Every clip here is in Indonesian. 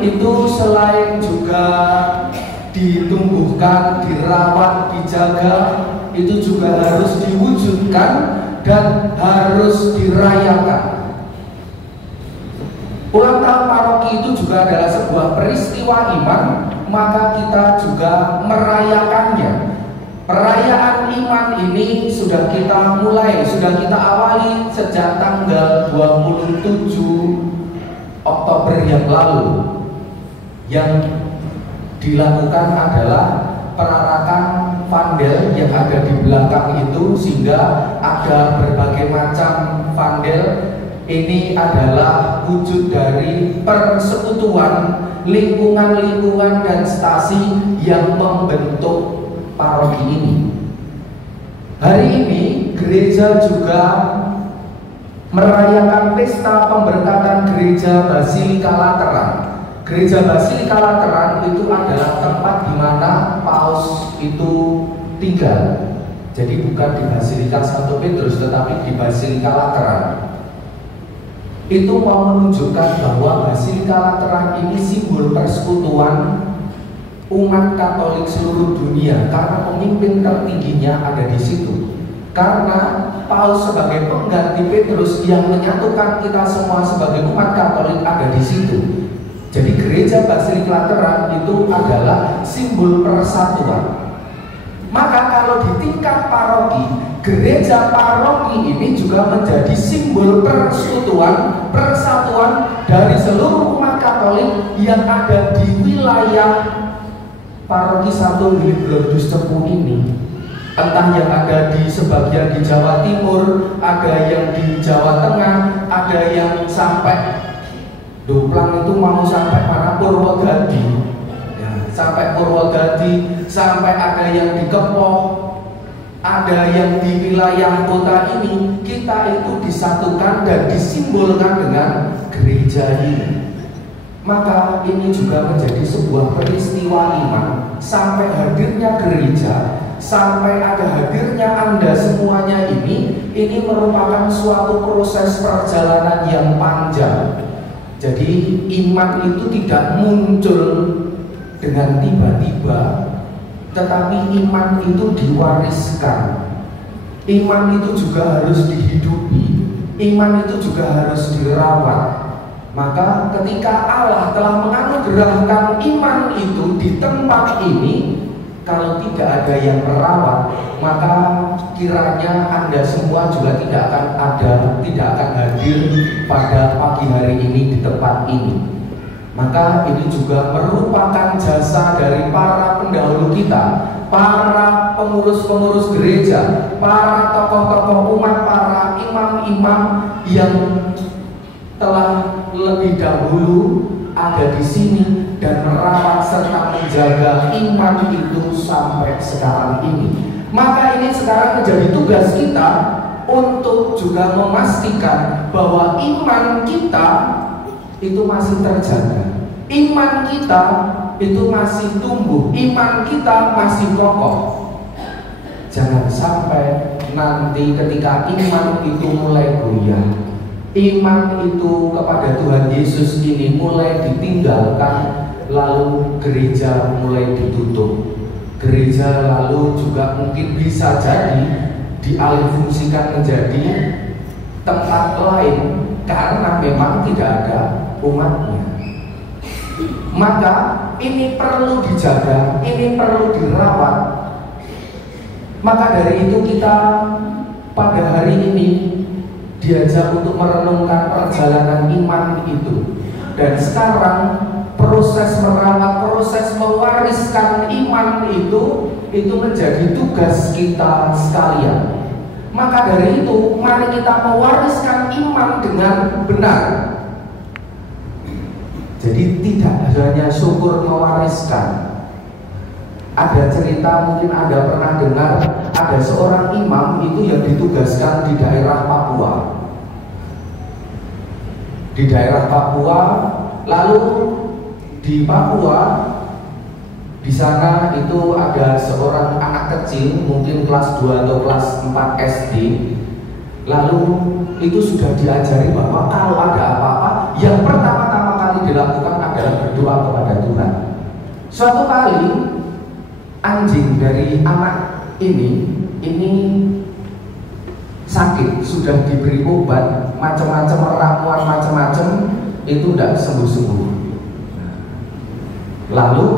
itu selain juga ditumbuhkan, dirawat, dijaga, itu juga harus diwujudkan dan harus dirayakan. Ulang tahun paroki itu juga adalah sebuah peristiwa iman, maka kita juga merayakannya. Perayaan iman ini sudah kita mulai, sudah kita awali sejak tanggal 27 Oktober yang lalu. Yang dilakukan adalah perarakan vandel yang ada di belakang itu, sehingga ada berbagai macam vandel. Ini adalah wujud dari persekutuan lingkungan-lingkungan dan stasi yang membentuk paroki ini. Hari ini gereja juga merayakan pesta pemberkatan Gereja Basilika Lateran. Gereja Basilika Lateran itu adalah tempat di mana Paus itu tinggal. Jadi bukan di Basilika Santo Petrus, tetapi di Basilika Lateran. Itu mau menunjukkan bahwa Basilika Lateran ini simbol persekutuan umat Katolik seluruh dunia, karena pemimpin tertingginya ada di situ. Karena Paus sebagai pengganti Petrus yang menyatukan kita semua sebagai umat Katolik ada di situ. Jadi gereja Basilika Lateran itu adalah simbol persatuan. Maka kalau di tingkat paroki, gereja paroki ini juga menjadi simbol persekutuan, persatuan dari seluruh umat Katolik yang ada di wilayah paroki Santo Hildebrandus Cepu ini. Entah yang ada di sebagian di Jawa Timur, ada yang di Jawa Tengah, ada yang sampai Duplang itu mau sampai mana, Purwodadi ya, sampai Purwodadi, sampai ada yang di Kepoh, ada yang di wilayah kota ini. Kita itu disatukan dan disimbolkan dengan gereja ini. Maka ini juga menjadi sebuah peristiwa iman. Sampai hadirnya gereja, sampai ada hadirnya Anda semuanya ini merupakan suatu proses perjalanan yang panjang. Jadi iman itu tidak muncul dengan tiba-tiba, tetapi iman itu diwariskan. Iman itu juga harus dihidupi, iman itu juga harus dirawat. Maka ketika Allah telah menganugerahkan iman itu di tempat ini, kalau tidak ada yang merawat, maka kiranya Anda semua juga tidak akan hadir pada pagi hari ini di tempat ini. Maka ini juga merupakan jasa dari para pendahulu kita, para pengurus-pengurus gereja, para tokoh-tokoh umat, para imam-imam yang telah lebih dahulu ada di sini dan merawat serta menjaga iman itu sampai sekarang ini. Maka ini sekarang menjadi tugas kita untuk juga memastikan bahwa iman kita itu masih terjaga, iman kita itu masih tumbuh, iman kita masih kokoh. Jangan sampai nanti ketika iman itu mulai goyah, iman itu kepada Tuhan Yesus ini mulai ditinggalkan, lalu gereja mulai ditutup. Gereja lalu juga mungkin bisa jadi dialihfungsikan menjadi tempat lain karena memang tidak ada umatnya. Maka ini perlu dijaga, ini perlu dirawat. Maka dari itu kita pada hari ini diajak untuk merenungkan perjalanan iman itu. Dan sekarang proses merawat, proses mewariskan iman itu menjadi tugas kita sekalian. Maka dari itu mari kita mewariskan iman dengan benar. Jadi tidak hanya syukur mewariskan. Ada cerita, mungkin Anda pernah dengar, ada seorang imam itu yang ditugaskan di daerah Papua. Di daerah Papua, lalu di Papua, di sana itu ada seorang anak kecil, mungkin kelas 2 atau kelas 4 SD. Lalu itu sudah diajari bahwa kalau ada apa-apa, yang pertama-tama kali dilakukan adalah adalah berdoa kepada Tuhan. Suatu kali anjing dari anak ini sakit, sudah diberi obat macam-macam, ramuan macam-macam, itu tidak sembuh-sembuh. Lalu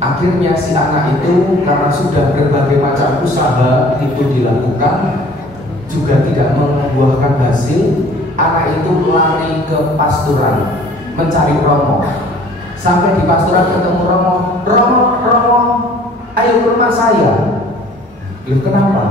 akhirnya si anak itu karena sudah berbagai macam usaha itu dilakukan juga tidak membuahkan hasil. Anak itu lari ke pasturan mencari Romo. Sampai di pasturan ketemu Romo. Romo, ayo ke rumah saya. Loh, kenapa?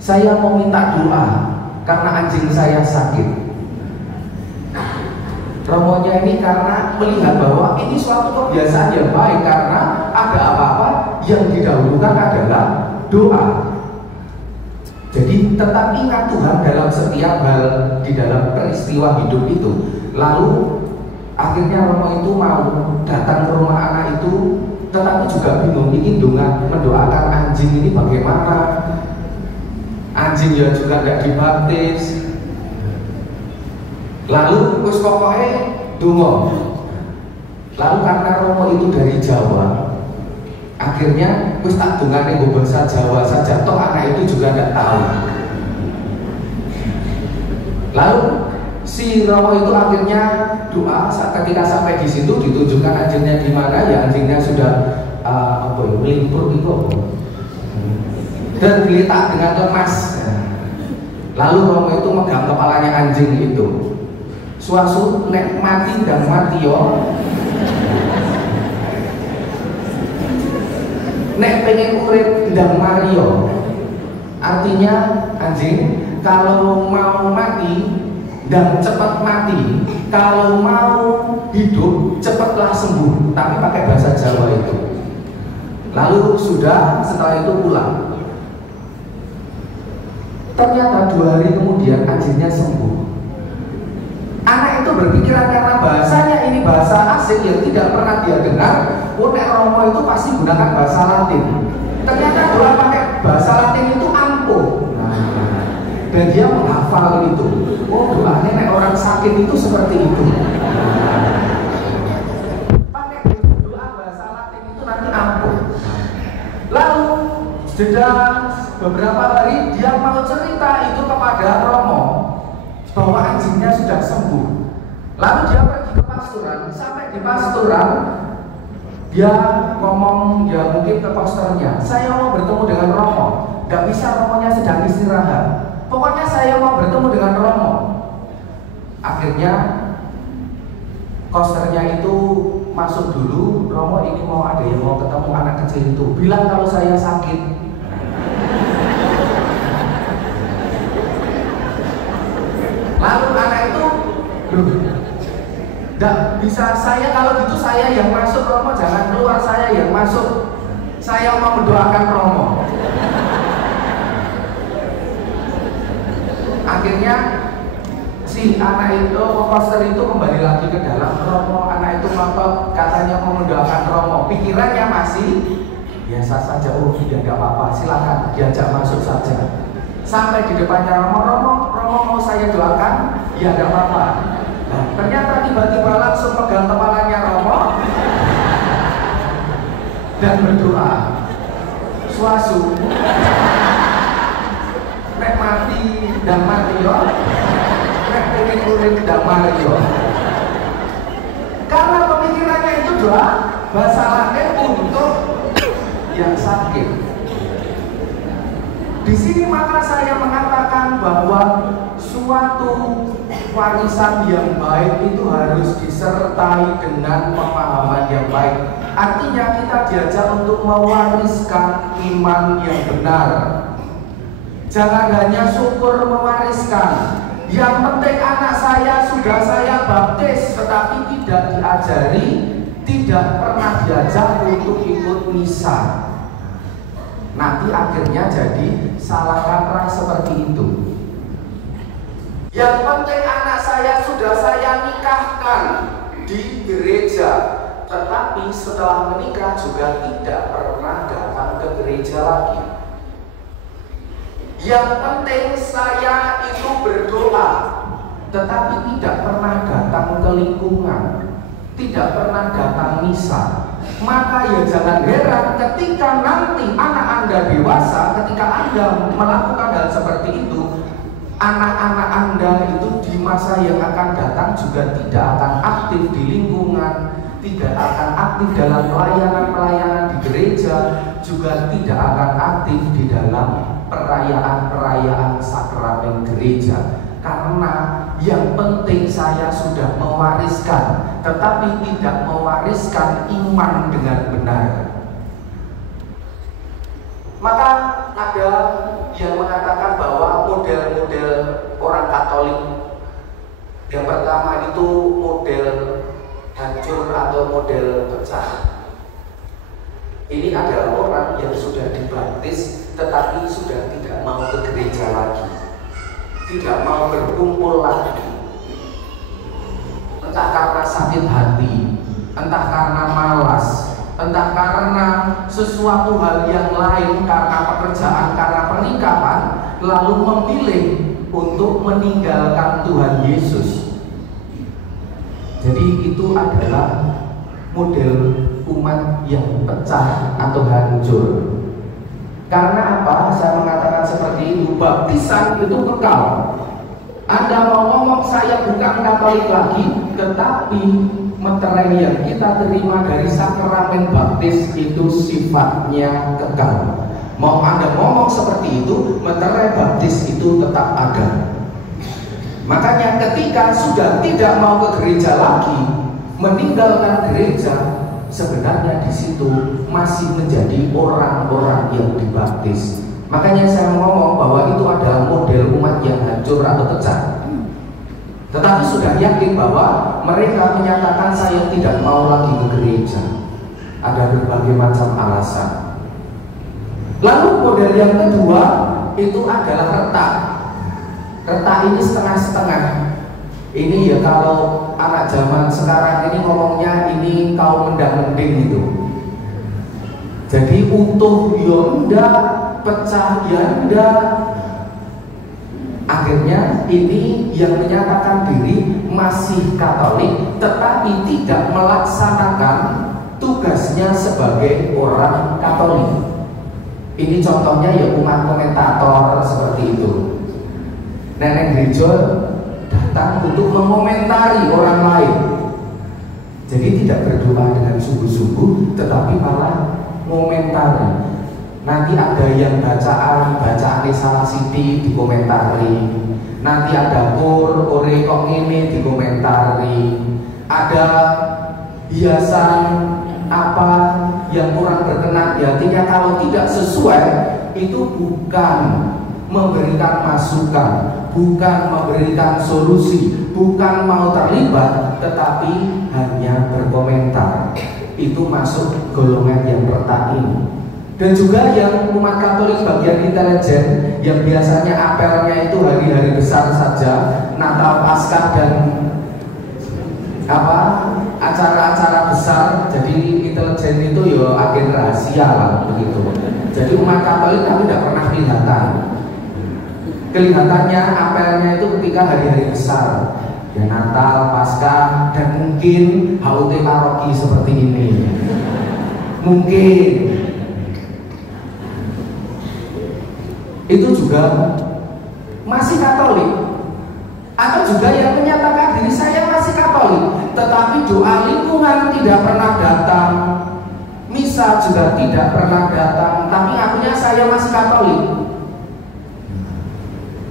Saya mau minta doa karena anjing saya sakit. Romonya ini karena melihat bahwa ini suatu kebiasaan yang baik, karena ada apa-apa yang didahulukan adalah doa. Jadi tetap ingat Tuhan dalam setiap hal di dalam peristiwa hidup itu. Lalu akhirnya Romo itu mau datang ke rumah anak itu, tetapi juga bingung ingin mendoakan anjing ini bagaimana. Anjing ya juga tidak dibaptis. Lalu terus pokoknya dungo. Lalu karena Romo itu dari Jawa, akhirnya terus tak dungane gue bahasa Jawa saja. Toh anak itu juga tidak tahu. Lalu si Romo itu akhirnya doa. Ketika sampai di situ ditunjukkan anjingnya di mana, ya anjingnya sudah melimpur itu dan diletak dengan lemas. Lalu Romo itu megang kepalanya anjing itu. Suasu nek mati dan mati yo, nek pengen urip dan Mario. Artinya anjing kalau mau mati dan cepat mati, kalau mau hidup cepatlah sembuh. Tapi pakai bahasa Jawa itu. Lalu sudah, setelah itu pulang. Ternyata 2 hari kemudian anjingnya sembuh. Anak itu berpikiran karena bahasanya ini bahasa asing yang tidak pernah dia dengar. Nek Romo itu pasti gunakan bahasa Latin. Ternyata doa pakai bahasa Latin itu ampuh. Dan dia menghafal itu. Oh, doanya nek orang sakit itu seperti itu. Pakai doa bahasa Latin itu nanti ampuh. Lalu jeda beberapa hari dia mau cerita itu kepada Romo bahwa anjingnya sudah sembuh. Lalu dia pergi ke pasturan. Sampai di pasturan dia ngomong, ya mungkin ke posternya, saya mau bertemu dengan Romo. Gak bisa, Romonya sedang istirahat. Pokoknya saya mau bertemu dengan Romo. Akhirnya posternya itu masuk dulu. Romo ini mau ada yang mau ketemu anak kecil itu. Bilang kalau saya sakit. Lalu anak itu, tidak bisa, saya kalau gitu saya yang masuk, Romo jangan keluar, saya yang masuk. Saya mau mendoakan Romo. Akhirnya si anak itu, poster itu kembali lagi ke dalam. Romo, anak itu ngotot katanya mau mendoakan Romo. Pikirannya masih biasa saja. Oh iya, nggak apa-apa, silakan diajak masuk saja. Sampai di depannya Romo mau saya doakan? Ya nggak apa-apa. Nah, ternyata tiba-tiba langsung pegang kepalanya Romo dan berdoa. Suasu nek mati dan Mario, nek urip dan Mario. Karena pemikirannya itu doa bahasa Latin untuk yang sakit. Di sini maka saya mengatakan bahwa suatu warisan yang baik itu harus disertai dengan pemahaman yang baik. Artinya kita diajak untuk mewariskan iman yang benar. Jangan hanya syukur mewariskan. Yang penting anak saya sudah saya baptis, tetapi tidak diajari, tidak pernah diajak untuk ikut misa. Nanti akhirnya jadi salah kaprah seperti itu. Yang penting anak saya sudah saya nikahkan di gereja, tetapi setelah menikah juga tidak pernah datang ke gereja lagi. Yang penting saya itu berdoa, tetapi tidak pernah datang ke lingkungan. tidak pernah datang misa, maka ya jangan heran ketika nanti anak Anda dewasa, ketika Anda melakukan hal seperti itu, anak-anak Anda itu di masa yang akan datang juga tidak akan aktif di lingkungan, tidak akan aktif dalam pelayanan-pelayanan di gereja, juga tidak akan aktif di dalam perayaan-perayaan sakramen gereja. Karena yang penting saya sudah mewariskan, tetapi tidak mewariskan iman dengan benar. Maka ada yang mengatakan bahwa model-model orang Katolik, yang pertama itu model hancur atau model pecah. Ini adalah orang yang sudah dibaptis tetapi sudah tidak mau ke gereja lagi, tidak mau berkumpul lagi, entah karena sakit hati, entah karena malas, entah karena sesuatu hal yang lain, karena pekerjaan, karena pernikahan, lalu memilih untuk meninggalkan Tuhan Yesus. Jadi itu adalah model umat yang pecah atau hancur. Karena apa? Saya mengatakan seperti itu. Baptisan itu kekal. Anda mau ngomong saya bukan Katolik lagi, tetapi meterai yang kita terima dari sakramen baptis itu sifatnya kekal. Mau Anda ngomong seperti itu, meterai baptis itu tetap ada. Makanya ketika sudah tidak mau ke gereja lagi, meninggalkan gereja, sebenarnya di situ masih menjadi orang-orang yang dibaptis. Makanya saya ngomong bahwa itu adalah model umat yang hancur atau pecah. Tetapi sudah yakin bahwa mereka menyatakan saya tidak mau lagi ke gereja. Ada berbagai macam alasan. Lalu model yang kedua itu adalah retak. Retak ini setengah-setengah. Ini ya kalau anak zaman sekarang ini ngomongnya ini kaum mendang-mending gitu. Jadi utuh ya enggak, pecah ya enggak. Akhirnya ini yang menyatakan diri masih Katolik tetapi tidak melaksanakan tugasnya sebagai orang Katolik. Ini contohnya ya umat komentator seperti itu. Nenek gereja datang untuk mengomentari orang lain. Jadi tidak berdoa dengan sungguh-sungguh, tetapi malah mengomentari. Nanti ada yang bacaan salah siti dikomentari. Nanti ada ore kok ini dikomentari. Ada hiasan apa yang kurang berkenan di hatinya, kalau tidak sesuai itu bukan memberikan masukan, bukan memberikan solusi, bukan mau terlibat, tetapi hanya berkomentar. Itu masuk golongan yang retak ini. Dan juga yang umat Katolik bagian intelijen, yang biasanya apelnya itu hari-hari besar saja, Natal, Paskah dan acara-acara besar. Jadi intelijen itu ya agen rahasia lah begitu. Jadi umat Katolik tapi tidak pernah kelihatan. Kelihatannya apelnya itu ketika hari-hari besar, ya Natal, Paskah, dan mungkin HUT paroki seperti ini. Mungkin itu juga masih Katolik, atau juga yang menyatakan diri saya masih Katolik, tetapi doa lingkungan tidak pernah datang, misa juga tidak pernah datang, tapi akunya saya masih Katolik.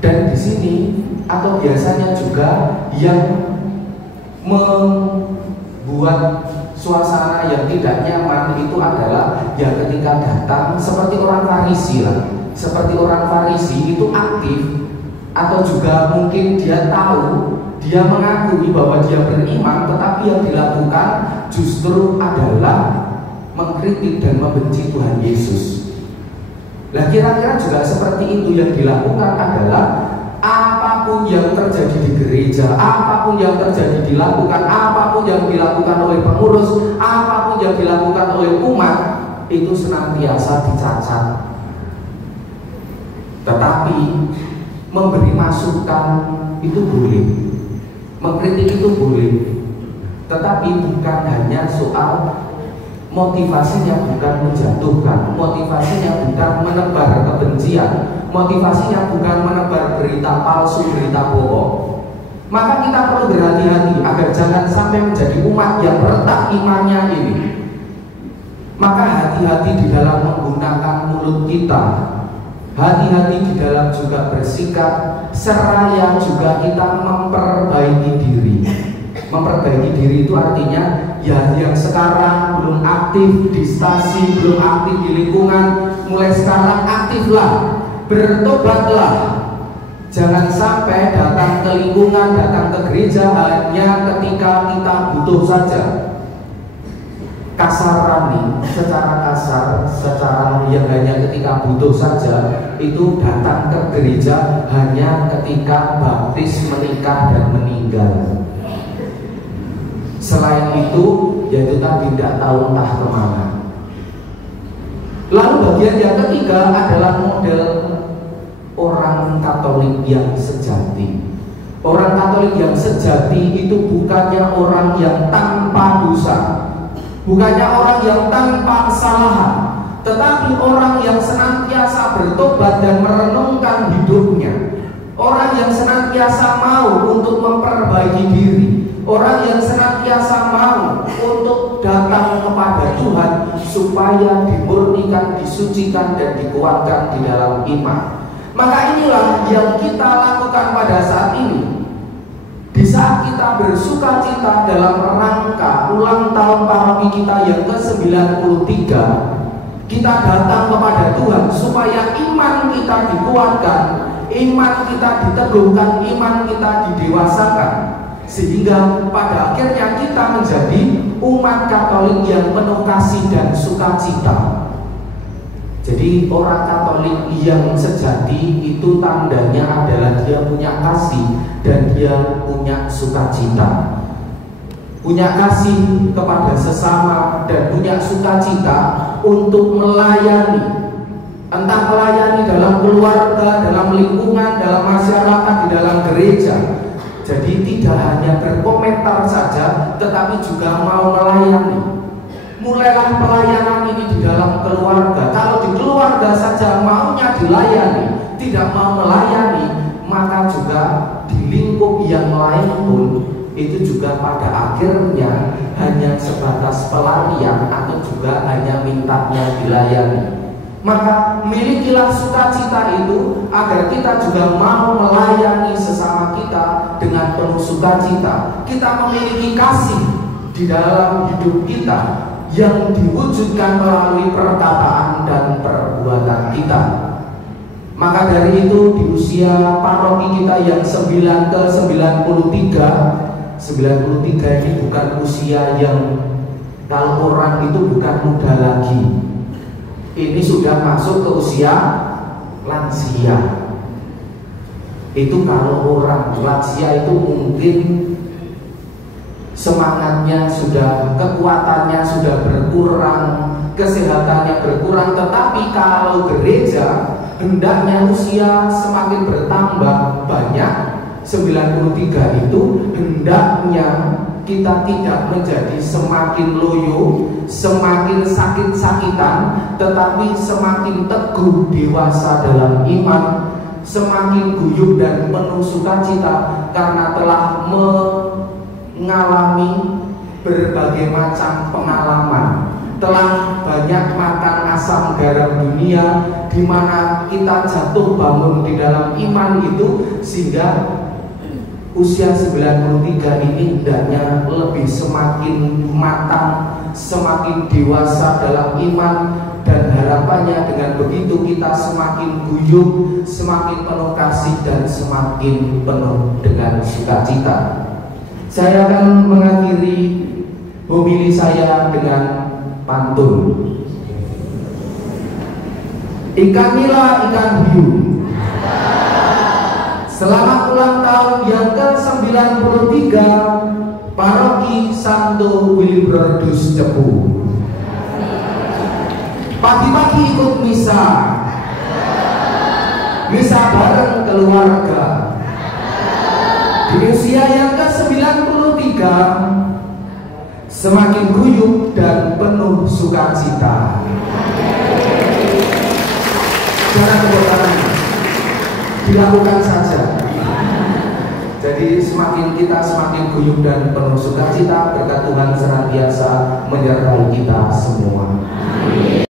Dan di sini atau biasanya juga yang membuat suasana yang tidak nyaman itu adalah ya ketika datang seperti orang Farisi lah. Seperti orang Farisi itu aktif, atau juga mungkin dia tahu, dia mengakui bahwa dia beriman, tetapi yang dilakukan justru adalah mengkritik dan membenci Tuhan Yesus. Nah kira-kira juga seperti itu yang dilakukan adalah apapun yang terjadi di gereja, apapun yang terjadi dilakukan, apapun yang dilakukan oleh pengurus, apapun yang dilakukan oleh umat, itu senantiasa dicacat. Tetapi memberi masukan itu boleh, mengkritik itu boleh, Tetapi bukan hanya soal motivasinya, bukan menjatuhkan, motivasinya bukan menebar kebencian, motivasinya bukan menebar berita palsu, berita bohong. Maka kita perlu berhati-hati agar jangan sampai menjadi umat yang retak imannya ini. Maka hati-hati di dalam menggunakan mulut kita, hati-hati di dalam juga bersikap, seraya juga kita memperbaiki diri. Memperbaiki diri itu artinya ya yang sekarang belum aktif di stasi, belum aktif di lingkungan, mulai sekarang aktiflah, bertobatlah. Jangan sampai datang ke lingkungan, datang ke gereja hanya ketika kita butuh saja. Kasaran nih, secara kasar, secara yang hanya ketika butuh saja, itu datang ke gereja hanya ketika baptis, menikah, dan meninggal. Selain itu, yaitu tadi tidak tahu entah kemana. Lalu bagian yang ketiga adalah model orang Katolik yang sejati. Orang Katolik yang sejati itu bukannya orang yang tanpa dosa, bukannya orang yang tanpa kesalahan, tetapi orang yang senantiasa bertobat dan merenungkan hidupnya. Orang yang senantiasa mau untuk memperbaiki diri, orang yang senantiasa mau untuk datang kepada Tuhan supaya dimurnikan, disucikan, dan dikuatkan di dalam iman. Maka inilah yang kita lakukan pada saat ini. Di saat kita bersuka cita dalam rangka ulang tahun paroki kita yang ke-93, kita datang kepada Tuhan supaya iman kita dikuatkan, iman kita diteguhkan, iman kita didewasakan, sehingga pada akhirnya kita menjadi umat Katolik yang penuh kasih dan sukacita. Jadi orang Katolik yang sejati itu tandanya adalah dia punya kasih dan dia punya sukacita. Punya kasih kepada sesama dan punya sukacita untuk melayani. Entah melayani dalam keluarga, dalam lingkungan, dalam masyarakat, di dalam gereja. Jadi tidak hanya berkomentar saja, tetapi juga mau melayani. Mulailah pelayanan ini di dalam keluarga. Kalau di keluarga saja maunya dilayani, tidak mau melayani, maka juga di lingkup yang lain pun itu juga pada akhirnya hanya sebatas pelarian atau juga hanya mintanya dilayani. Maka milikilah sukacita itu agar kita juga mau melayani sesama kita dengan penuh sukacita. Kita memiliki kasih di dalam hidup kita yang diwujudkan melalui perkataan dan perbuatan kita. Maka dari itu di usia paroki kita yang 9 ke 93 ini bukan usia yang kalau orang itu bukan muda lagi. Ini sudah masuk ke usia lansia. Itu kalau orang lansia itu mungkin semangatnya sudah, kekuatannya sudah berkurang, kesehatannya berkurang. Tetapi kalau gereja hendaknya usia semakin bertambah banyak, 93 itu hendaknya kita tidak menjadi semakin loyo, semakin sakit-sakitan, tetapi semakin teguh dewasa dalam iman, semakin guyup dan penuh sukacita karena telah mengalami berbagai macam pengalaman, telah banyak makan asam garam dunia, di mana kita jatuh bangun di dalam iman itu, sehingga usia 93 ini hendaknya lebih semakin matang, semakin dewasa dalam iman, dan harapannya dengan begitu kita semakin guyup, semakin penuh kasih, dan semakin penuh dengan sukacita. Saya akan mengakhiri homili saya dengan pantun. Ikanilah ikan hiu, selamat ulang tahun yang ke-93 Paroki Santo Willibrordus Cepu. Pagi-pagi ikut misa, misa bareng keluarga. Di usia yang ke-93 semakin guyup dan penuh sukacita. Jangan tepuk tangan, dilakukan saja. Jadi kita semakin guyup dan penuh sukacita, berkat Tuhan senantiasa menyertai